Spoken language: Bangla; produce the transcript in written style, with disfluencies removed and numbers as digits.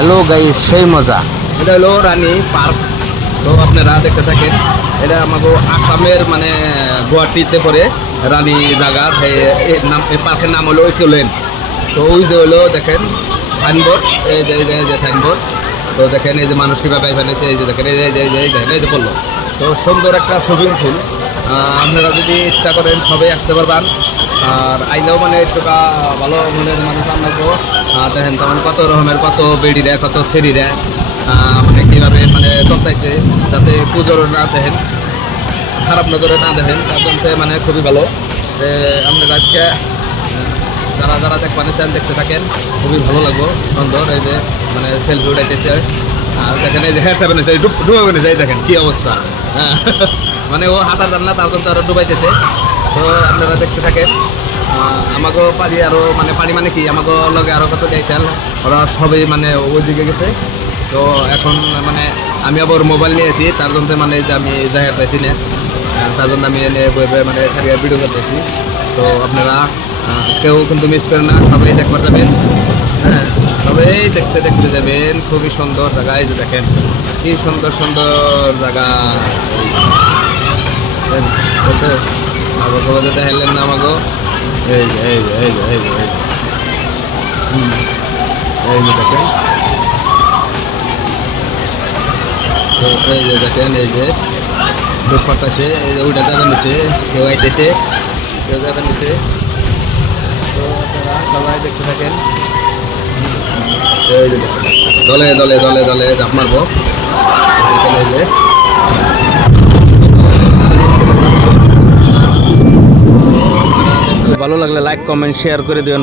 হ্যালো গাইস, সেই মজা। এটা হলো রানী পার্ক। তো আপনারা দেখতে থাকেন। এটা আমাকে আসামের মানে গুয়াহাটিতে পড়ে রানী জায়গা। এর নাম, এই পার্কের নাম হলো ইকোলেন। তো ওই যে হলো দেখেন সাইনবোর্ড, এই যে সাইনবোর্ড। তো দেখেন এই যে মানুষ কীভাবে ফেলেছে, এই যে দেখেন এই যে পড়লো। তো সুন্দর একটা সুইমিং পুল। আপনারা যদি ইচ্ছা করেন সবাই আসতে পারবেন। আর আইলেও মানে একটু ভালো মনের মানুষ আপনাকে দেখেন তেমন কত রকমের, কত বেড়ি দেয়, কত সিঁড়ি দেয়, মানে কীভাবে মানে চলতেছে, যাতে কুজোর না দেখেন, খারাপ নজরে না দেখেন, তার জন্য মানে খুবই ভালো। আপনারা আজকে যারা যারা দেখবেন চান দেখতে থাকেন, খুবই ভালো লাগবো, সুন্দর। এই যে মানে সেলফি উঠাইতেছে। আর দেখেন এই যে হেয়ার সেভেন ডুবাবেন, যাই দেখেন কি অবস্থা। হ্যাঁ মানে ও হাঁটার জান না, তার জন্য আরও ডুবাইতেছে। তো আপনারা দেখতে থাকেন। আমাকেও পারি আরও মানে পারি মানে কি, আমাকেও লগে আরও কত যাইছেন, ওরা সবই মানে ওইদিকে গেছে। তো এখন মানে আমি আবার মোবাইল নিয়েছি, তার জন্য মানে যে আমি জায়গা পাইছি না, তার জন্য আমি এনে মানে ভিডিও করতেছি। তো আপনারা কেউ কিন্তু মিস করেন না, সবাই দেখবার যাবেন। হ্যাঁ, সবাই দেখতে দেখতে যাবেন। খুবই সুন্দর জায়গা। এই যে দেখেন কি সুন্দর সুন্দর জায়গা। ভগবতীতে হেলেন না আমাগো। এই যে এই যে এই যে এই যে এই যে এই যে দেখেন। তো এই যে দেখেন, এই যে দুধ পাঠাচ্ছে, এই যে ওইটা যাবে নিচে, কেউ আইতেছে, কেউ যাবে নিচে। তো আপনারা সবাই দেখতে থাকেন। এই যে দেখেন দলে দলে দলে দলে ঝাঁপ মারবো। দেখেন এই যে ভালো লাগলে লাইক, কমেন্ট, শেয়ার করে দিবেন।